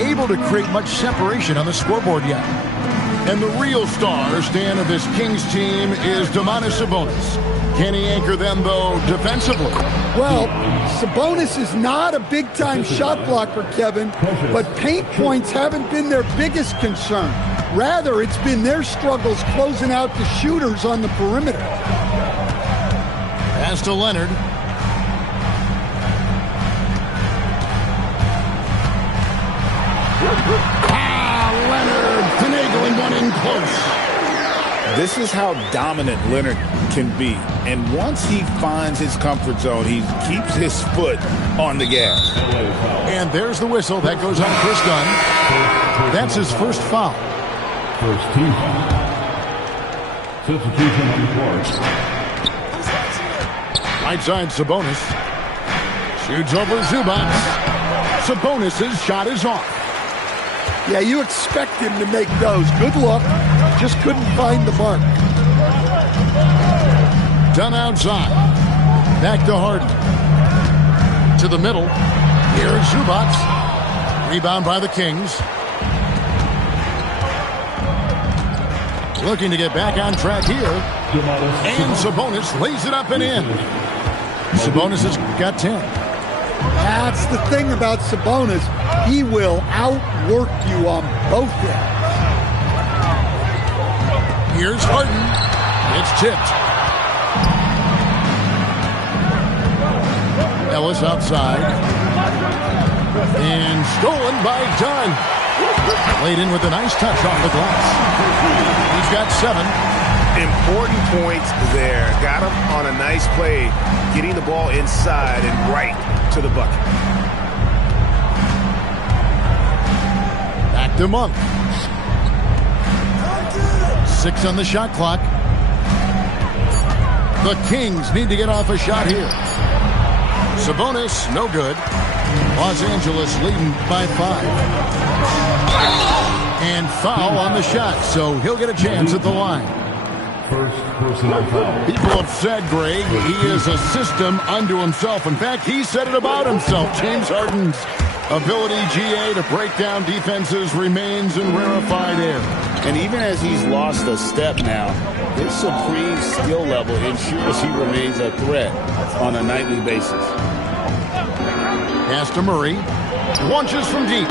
able to create much separation on the scoreboard yet. And the real star, Stan, of this Kings team is Domantas Sabonis. Can he anchor them, though, defensively? Well, Sabonis is not a big-time shot blocker, Kevin, but paint points haven't been their biggest concern. Rather, it's been their struggles closing out the shooters on the perimeter. Pass to Leonard. Leonard finagling one in close. This is how dominant Leonard can be. And once he finds his comfort zone, he keeps his foot on the gas. And there's the whistle. That goes on Chris Dunn. That's his first foul. First team foul. Substitution on the court. Right side, Sabonis. Shoots over Zubac. Sabonis' shot is off. Yeah, you expect him to make those. Good luck. Just couldn't find the mark. Done outside. Back to Harden. To the middle. Here's Zubac. Rebound by the Kings. Looking to get back on track here. And Sabonis lays it up and in. Sabonis has got 10. That's the thing about Sabonis. He will outwork you on both ends. Here's Harden. It's tipped. Ellis outside. And stolen by Dunn. Laid in with a nice touch off the glass. He's got 7. Important points there. Got him on a nice play, getting the ball inside and right to the bucket. Back to Monk. 6 on the shot clock. The Kings need to get off a shot here. Sabonis, no good. Los Angeles leading by 5. And foul on the shot, so he'll get a chance at the line. First personal foul. People have said, Greg, he is a system unto himself. In fact, he said it about himself. James Harden's ability, GA, to break down defenses remains in rarefied air. And even as he's lost a step now, his supreme skill level ensures he remains a threat on a nightly basis. Pass to Murray. Launches from deep.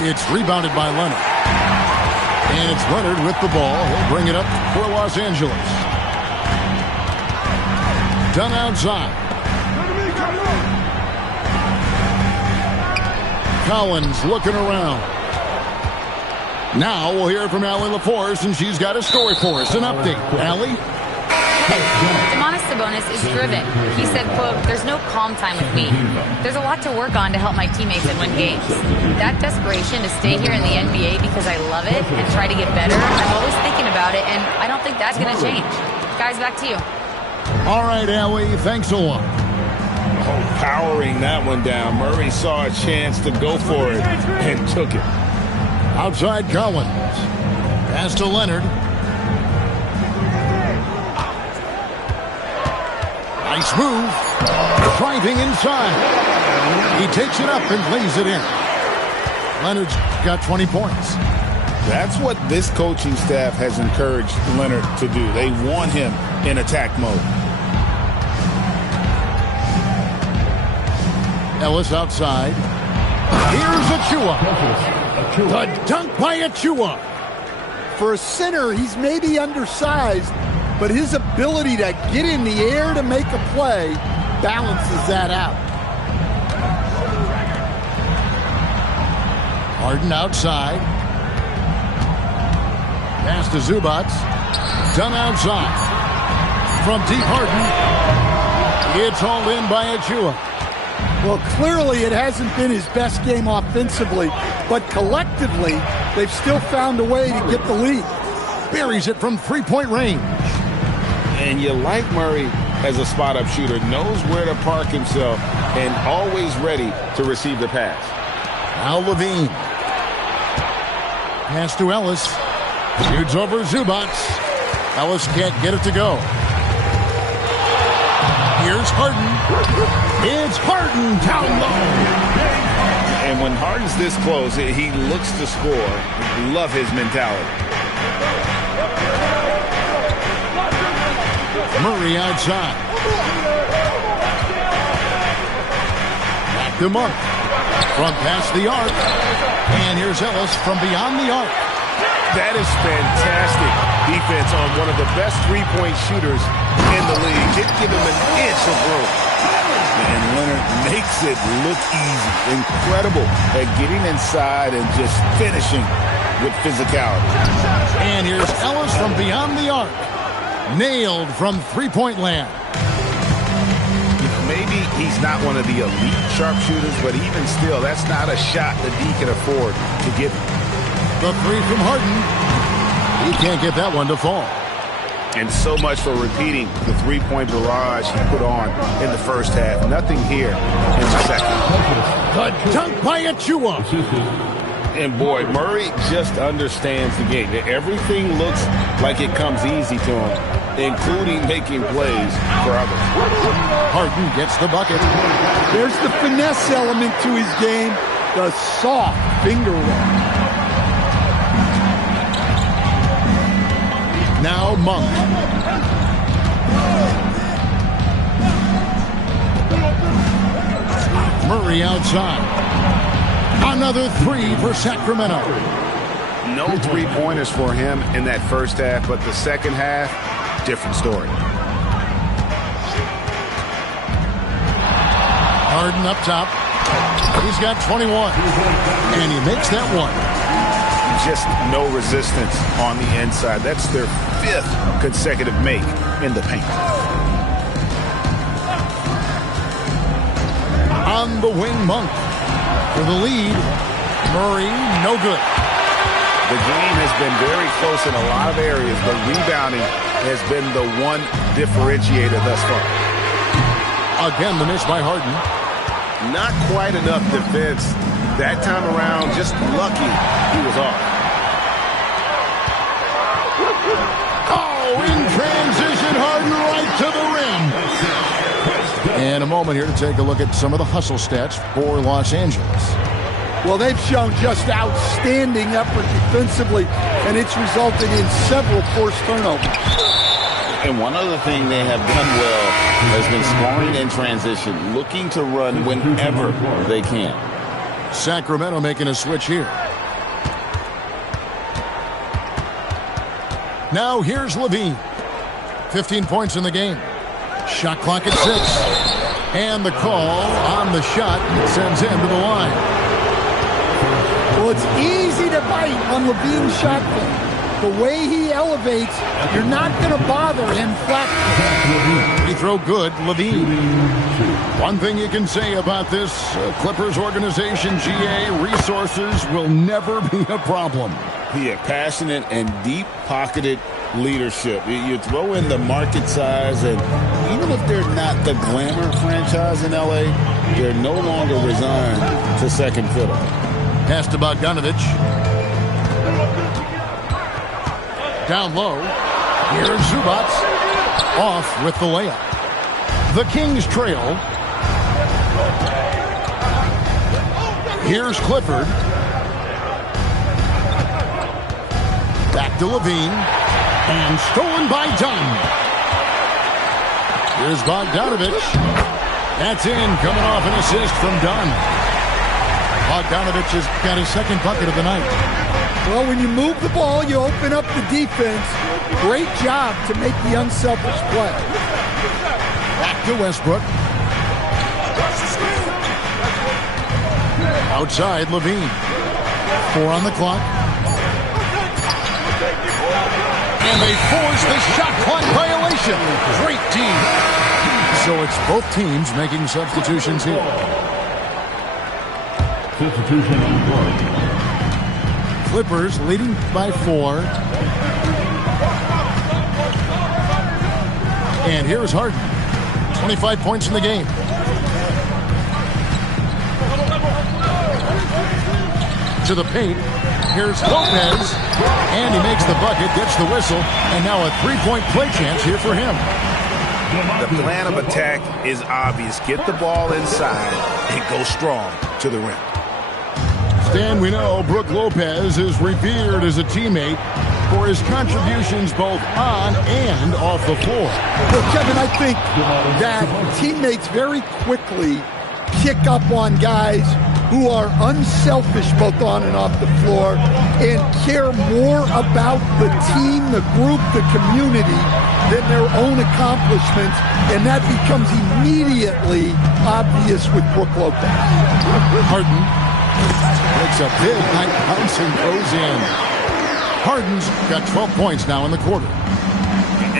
It's rebounded by Leonard. And it's Leonard with the ball. He'll bring it up for Los Angeles. Done outside. Collins looking around. Now we'll hear from Allie LaForce, and she's got a story for us. An update. Allie? Domantas Sabonis is driven. He said, quote, "There's no calm time with me. There's a lot to work on to help my teammates and win games. That desperation to stay here in the NBA because I love it and try to get better, I'm always thinking about it, and I don't think that's going to change." Guys, back to you. All right, Allie, thanks a lot. Powering that one down. Murray saw a chance to go for it and took it. Outside Collins. Pass to Leonard. Nice move. Driving inside. He takes it up and lays it in. Leonard's got 20 points. That's what this coaching staff has encouraged Leonard to do. They want him in attack mode. Ellis outside. Here's Achua. The dunk by Achua. For a center, he's maybe undersized, but his ability to get in the air to make a play balances that out. Harden outside. Pass to Zubac. Done outside. From deep Harden. It's hauled in by Achua. Well, clearly it hasn't been his best game offensively, but collectively, they've still found a way to get the lead. Buries it from three-point range. And you like Murray as a spot-up shooter, knows where to park himself, and always ready to receive the pass. Now Levine. Pass to Ellis. Shoots over Zubac. Ellis can't get it to go. Here's Harden. It's Harden down low. And when Harden's this close, he looks to score. Love his mentality. Murray outside. Back to Monk. From past the arc. And here's Ellis from beyond the arc. That is fantastic defense on one of the best three-point shooters in the league. Didn't give him an inch of room. And Leonard makes it look easy. Incredible at getting inside and just finishing with physicality. And here's Ellis from beyond the arc. Nailed from three-point land. Maybe he's not one of the elite sharpshooters, but even still, that's not a shot that he can afford to give him. The three from Harden. He can't get that one to fall. And so much for repeating the three-point barrage he put on in the first half. Nothing here in the second. The dunk by Achua. And boy, Murray just understands the game. Everything looks like it comes easy to him, including making plays for others. Harden gets the bucket. There's the finesse element to his game, the soft finger roll. Now Monk. Murray outside. Another three for Sacramento. No three-pointers for him in that first half, but the second half, different story. Harden up top. He's got 21. And he makes that one. Just no resistance on the inside. That's their fifth consecutive make in the paint. On the wing, Monk. For the lead, Murray, no good. The game has been very close in a lot of areas, but rebounding has been the one differentiator thus far. Again, the miss by Harden. Not quite enough defense. That time around, just lucky he was off. Oh, in transition, Harden right to the rim. And a moment here to take a look at some of the hustle stats for Los Angeles. Well, they've shown just outstanding effort defensively, and it's resulted in several forced turnovers. And one other thing they have done well has been scoring in transition, looking to run whenever they can. Sacramento making a switch here. Now here's Levine. 15 points in the game. Shot clock at 6. And the call on the shot sends him to the line. Well, it's easy to bite on Levine's shot clock. The way he elevates, you're not going to bother him flat. Free throw good, Levine. One thing you can say about this Clippers organization, GA, resources will never be a problem. Yeah, passionate and deep-pocketed leadership. You throw in the market size, and even if they're not the glamour franchise in L.A., they're no longer resigned to second fiddle. Pass to Bogdanovich. Down low. Here's Zubac. Off with the layup. The Kings trail. Here's Clifford. Back to Levine. And stolen by Dunn. Here's Bogdanovich. That's in, coming off an assist from Dunn. Bogdanovich has got his second bucket of the night. Well, when you move the ball, you open up the defense. Great job to make the unselfish play. Back to Westbrook. Outside, Levine. 4 on the clock. And they force the shot clock violation. Great team. So it's both teams making substitutions here. Substitution on the court. Clippers leading by 4. And here's Harden. 25 points in the game. To the paint. Here's Lopez. And he makes the bucket, gets the whistle, and now a 3-point play chance here for him. The plan of attack is obvious. Get the ball inside and go strong to the rim. Stan, we know Brook Lopez is revered as a teammate for his contributions both on and off the floor. Well, Kevin, I think that teammates very quickly pick up on guys who are unselfish both on and off the floor and care more about the team, the group, the community than their own accomplishments, and that becomes immediately obvious with Brook Lopez. Harden makes a big high bounce and goes in. Harden's got 12 points now in the quarter.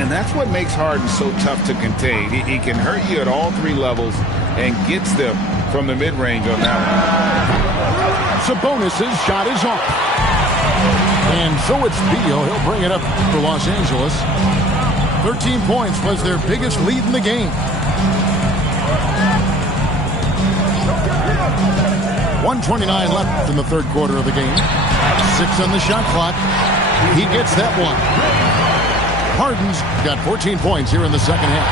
And that's what makes Harden so tough to contain. He can hurt you at all three levels and gets them from the mid-range on that one. Sabonis' shot is off. And so it's Beal. He'll bring it up for Los Angeles. 13 points was their biggest lead in the game. 1:29 left in the third quarter of the game. 6 on the shot clock. He gets that one. Harden's got 14 points here in the second half.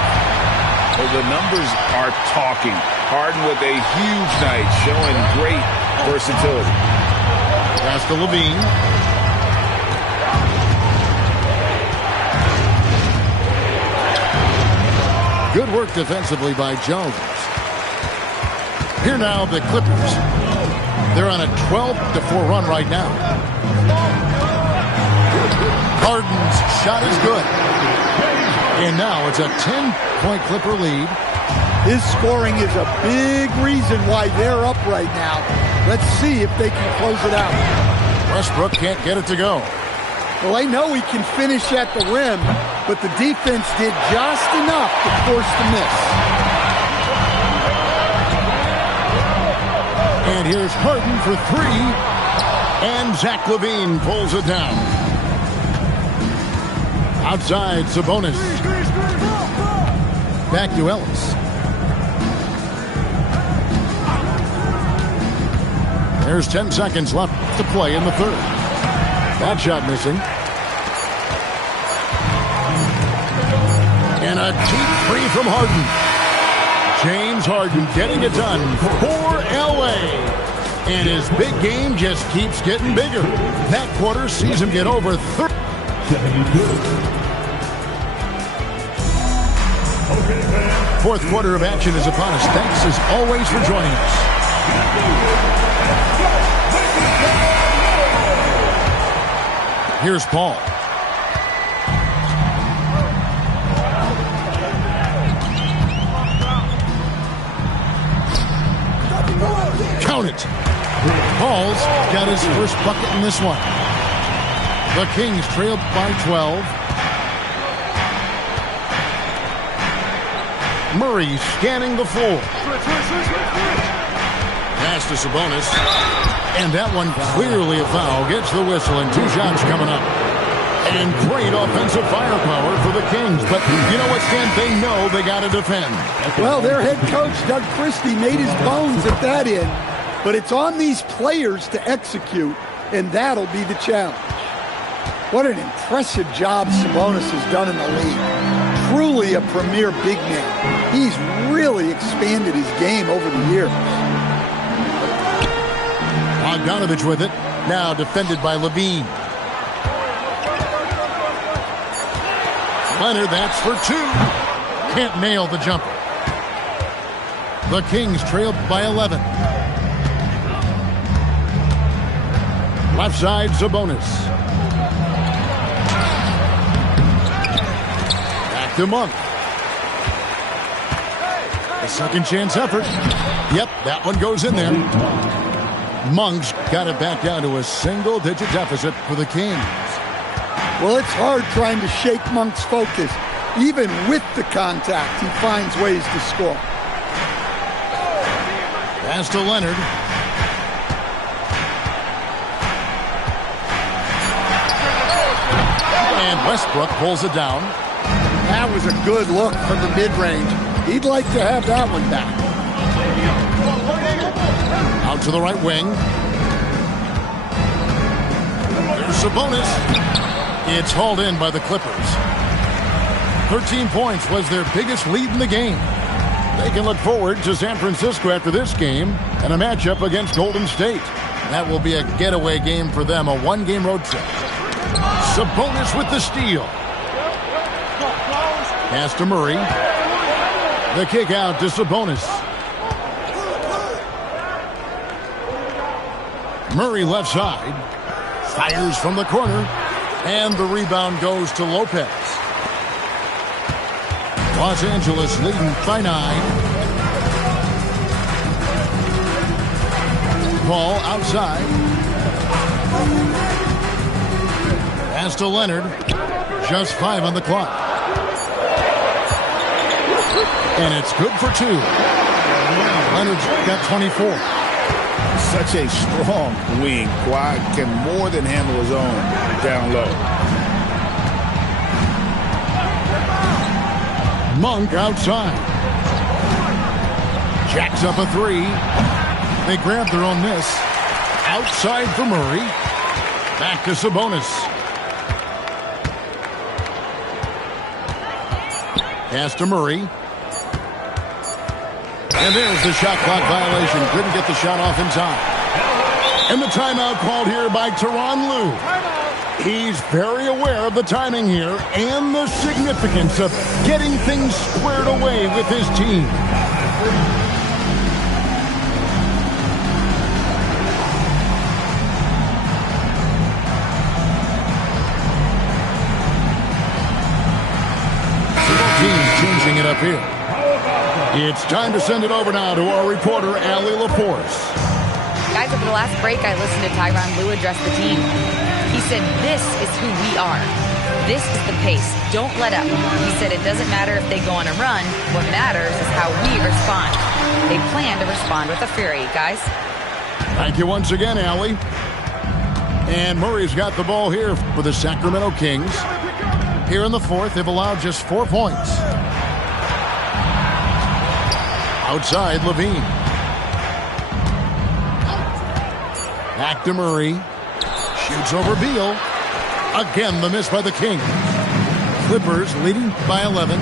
Well, the numbers are talking. Harden with a huge night, showing great versatility. Pass to LaVine. Good work defensively by Jones. Here now, the Clippers. They're on a 12-4 run right now. Harden's shot is good. And now it's a 10-point Clipper lead. His scoring is a big reason why they're up right now. Let's see if they can close it out. Westbrook can't get it to go. Well, I know he can finish at the rim, but the defense did just enough to force the miss. And here's Harden for 3. And Zach LaVine pulls it down. Outside, Sabonis. Back to Ellis. There's 10 seconds left to play in the third. That shot missing. And a deep three from Harden. James Harden getting it done for L.A. And his big game just keeps getting bigger. That quarter sees him get over 30. Fourth quarter of action is upon us. Thanks as always for joining us. Here's Paul. Count it. Paul's got his first bucket in this one. The Kings trailed by 12. Murray scanning the floor. Pass to Sabonis. And that one clearly a foul. Gets the whistle and 2 shots coming up. And great offensive firepower for the Kings. But you know what, Stan? They know they got to defend. Well, their head coach, Doug Christie, made his bones at that end. But it's on these players to execute, and that'll be the challenge. What an impressive job Sabonis has done in the league. Truly a premier big man. He's really expanded his game over the years. Bogdanovich with it. Now defended by LaVine. Leonard, that's for 2. Can't nail the jumper. The Kings trailed by 11. Left side, Sabonis. Back to Monk. A second chance effort. Yep, that one goes in there. Monk's got it back down to a single-digit deficit for the Kings. Well, it's hard trying to shake Monk's focus. Even with the contact, he finds ways to score. Pass to Leonard. And Westbrook pulls it down. That was a good look from the mid-range. He'd like to have that one back. Out to the right wing. There's Sabonis. It's hauled in by the Clippers. 13 points was their biggest lead in the game. They can look forward to San Francisco after this game and a matchup against Golden State. That will be a getaway game for them, a one-game road trip. Sabonis with the steal. Pass to Murray. The kick out to Sabonis. Murray left side. Fires from the corner. And the rebound goes to Lopez. Los Angeles leading by 9. Ball outside. Pass to Leonard. Just 5 on the clock. And it's good for 2. Leonard's got 24. Such a strong wing. Kawhi can more than handle his own down low. Monk outside. Jacks up a 3. They grab their own miss. Outside for Murray. Back to Sabonis. Pass to Murray. And there's the shot clock violation. Couldn't get the shot off in time. And the timeout called here by Tyronn Lue. He's very aware of the timing here and the significance of getting things squared away with his team. Team's changing it up here. It's time to send it over now to our reporter, Allie LaForce. Guys, over the last break, I listened to Tyronn Lue address the team. He said, this is who we are. This is the pace. Don't let up. He said it doesn't matter if they go on a run. What matters is how we respond. They plan to respond with a fury, guys. Thank you once again, Allie. And Murray's got the ball here for the Sacramento Kings. Here in the fourth, they've allowed just 4 points. Outside, Levine. Back to Murray. Shoots over Beal. Again, the miss by the Kings. Clippers leading by 11.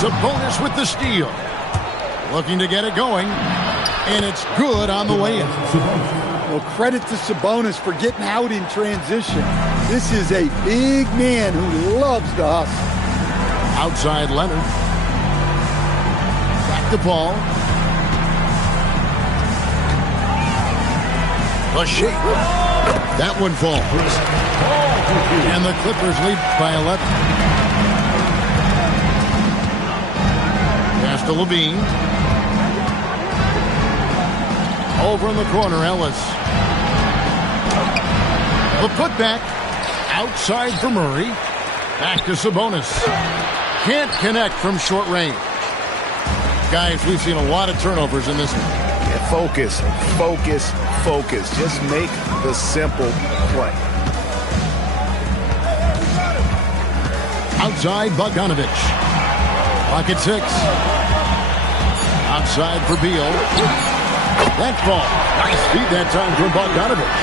Sabonis with the steal. Looking to get it going. And it's good on the way in. Well, credit to Sabonis for getting out in transition. This is a big man who loves to hustle. Outside Leonard. Back to Paul. The shake. That one falls. And the Clippers lead by 11. Pass to Levine. Over in the corner, Ellis. The putback. Outside for Murray. Back to Sabonis. Can't connect from short range. Guys, we've seen a lot of turnovers in this one. Yeah, focus, focus, focus. Just make the simple play. Outside, Bogdanovich. Pocket 6. Outside for Beal. That ball. Nice feed that time from Bogdanovich.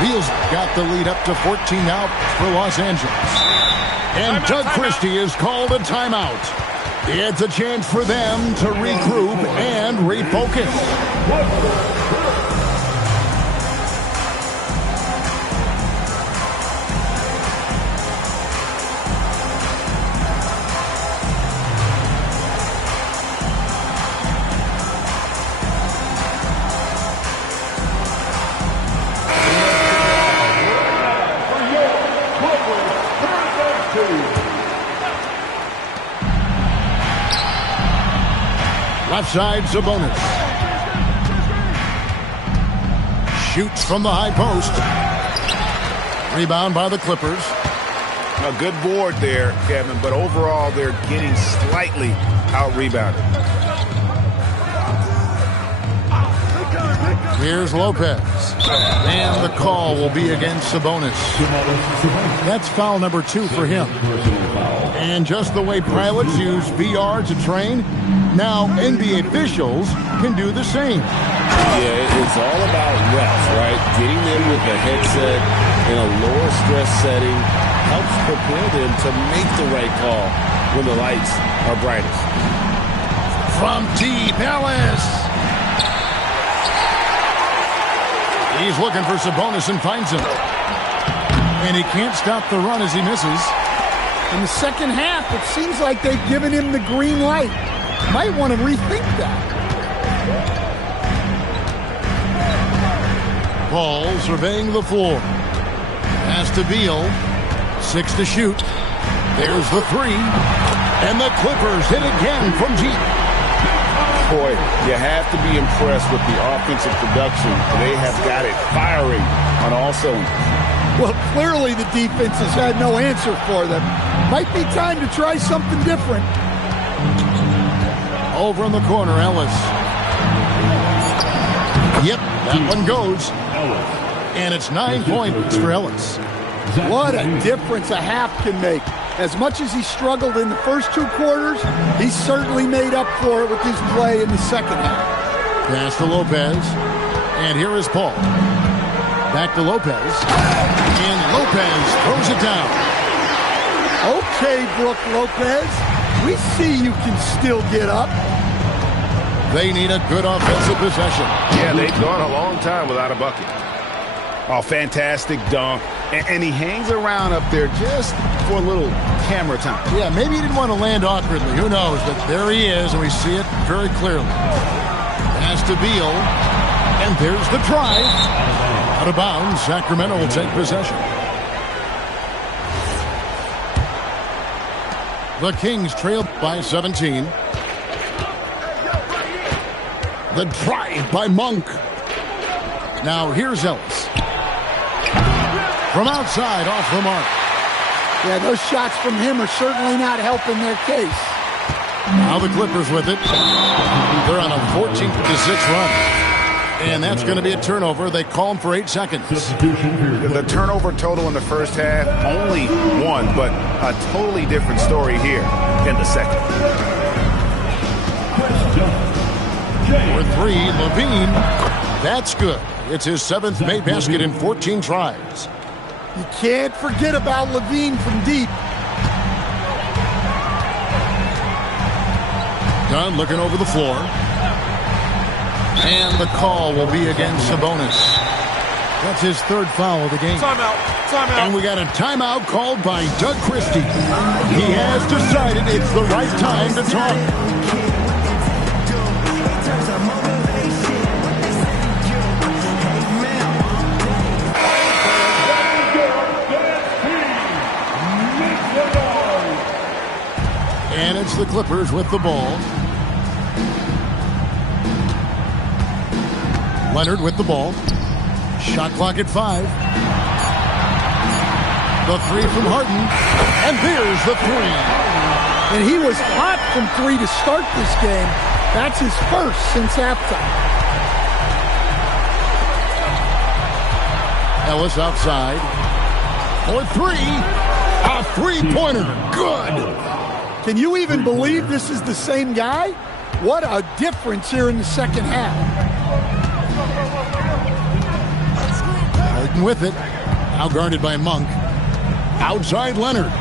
Beal's got the lead up to 14 now for Los Angeles. And Doug Christie has called a timeout. It's a chance for them to regroup and refocus. Left side, Sabonis. Shoots from the high post. Rebound by the Clippers. A good board there, Kevin, but overall they're getting slightly out-rebounded. Here's Lopez. And the call will be against Sabonis. That's foul number 2 for him. And just the way pilots use VR to train, now NBA officials can do the same. Yeah, it's all about reps, right? Getting them with a headset in a lower stress setting helps prepare them to make the right call when the lights are brightest. From deep, Ellis. He's looking for Sabonis and finds him. And he can't stop the run as he misses. In the second half, it seems like they've given him the green light. Might want to rethink that. Paul surveying the floor. Pass to Beal. 6 to shoot. There's the 3. And the Clippers hit again from deep. Boy, you have to be impressed with the offensive production. They have got it firing on all cylinders. Well, clearly the defense has had no answer for them. Might be time to try something different. Over in the corner, Ellis. Yep, that one goes. And it's 9 points for Ellis. What a difference a half can make. As much as he struggled in the first 2 quarters, he certainly made up for it with his play in the second half. Pass to Lopez. And here is Paul. Back to Lopez. And Lopez throws it down. Okay, Brook Lopez. We see you can still get up. They need a good offensive possession. Yeah, they've gone a long time without a bucket. Oh, fantastic dunk. And he hangs around up there just for a little camera time. Yeah, maybe he didn't want to land awkwardly. Who knows? But there he is, and we see it very clearly. Pass to Beal. And there's the try. Out of bounds. Sacramento will take possession. The Kings trail by 17. The drive by Monk. Now here's Ellis. From outside, off the mark. Yeah, those shots from him are certainly not helping their case. Now the Clippers with it. They're on a 14-6 run. And that's going to be a turnover. They call him for 8 seconds. The turnover total in the first half, only 1, but a totally different story here in the second. For 3, Levine. That's good. It's his 7th made basket in 14 tries. You can't forget about Levine from deep. Dunn looking over the floor. And the call will be against Sabonis. That's his 3rd foul of the game. Timeout. And we got a timeout called by Doug Christie. He has decided it's the right time to talk. And it's the Clippers with the ball. Leonard with the ball. Shot clock at 5. The 3 from Harden. And there's the 3. And he was hot from 3 to start this game. That's his first since halftime. Ellis outside. For 3. A 3-pointer. Good. Can you even believe this is the same guy? What a difference here in the second half. Harden with it. Now guarded by Monk. Outside Leonard.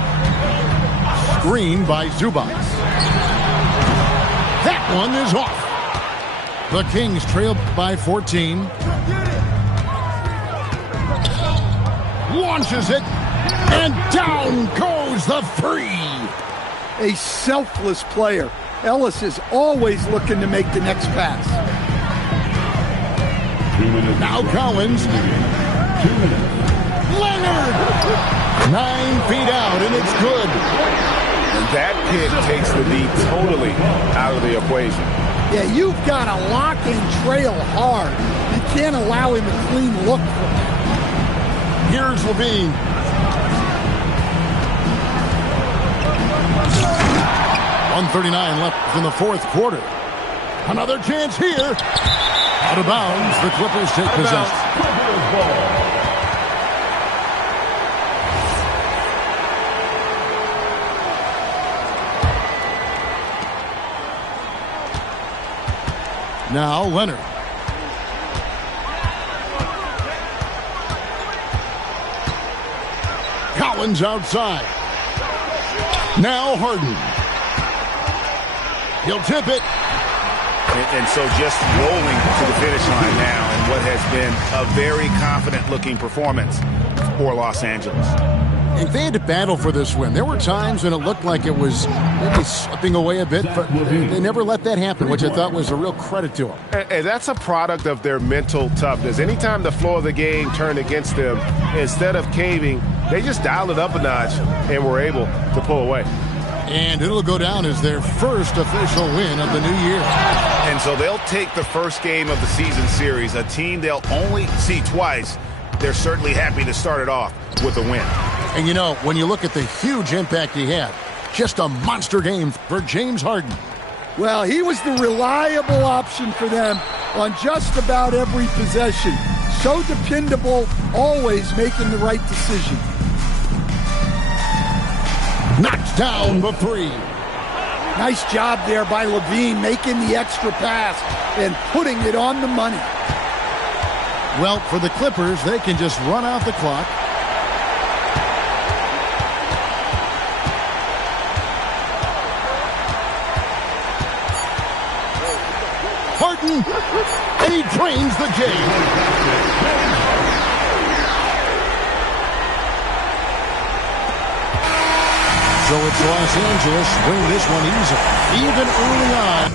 Screen by Zubac. That one is off. The Kings trail by 14. Launches it. And down goes the 3. A selfless player. Ellis is always looking to make the next pass. Now Collins. Leonard! 9 feet out, and it's good. And that hit takes the lead totally out of the equation. Yeah, you've got to lock and trail hard. You can't allow him a clean look from that. Here's Levine. .139 left in the 4th quarter. Another chance here. Out of bounds. The Clippers take possession. Now Leonard. Collins outside. Now Harden. He'll tip it. And so just rolling to the finish line now in what has been a very confident-looking performance for Los Angeles. And they had to battle for this win. There were times when it looked like it was maybe slipping away a bit, but they never let that happen, which I thought was a real credit to them. And that's a product of their mental toughness. Anytime the flow of the game turned against them, instead of caving, they just dialed it up a notch and were able to pull away. And it'll go down as their first official win of the new year. And so they'll take the first game of the season series, a team they'll only see twice. They're certainly happy to start it off with a win. And, you know, when you look at the huge impact he had, just a monster game for James Harden. Well, he was the reliable option for them on just about every possession. So dependable, always making the right decision. Knocks down the three. Nice job there by Levine, making the extra pass and putting it on the money. Well, for the Clippers, they can just run out the clock. Harden, and he drains the game. So it's Los Angeles win this one easy, even early on.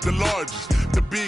The largest, the biggest.